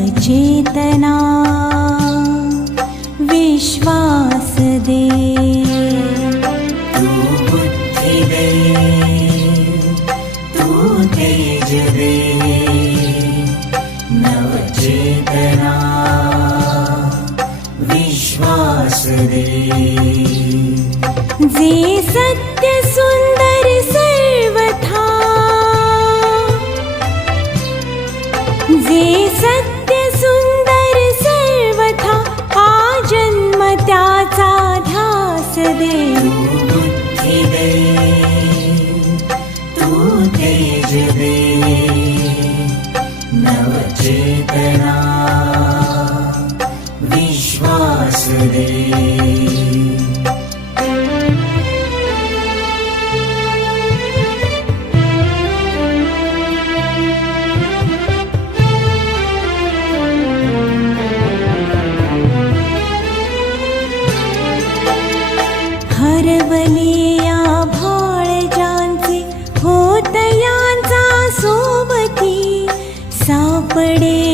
नवचेतना विश्वास दे। तू बुद्धि दे, तू तेज दे, नवचेतना विश्वास दे। जे सत्य सुंदर सर्वथा, जे सत्य सुंदर सर्वथा आजन्म त्याचा ध्यास दे। तू बुद्धि दे, तू तेज दे, नवचेतना विश्वास दे। हरवलिया भाळजांचे होत यांचा सोबती, सापडे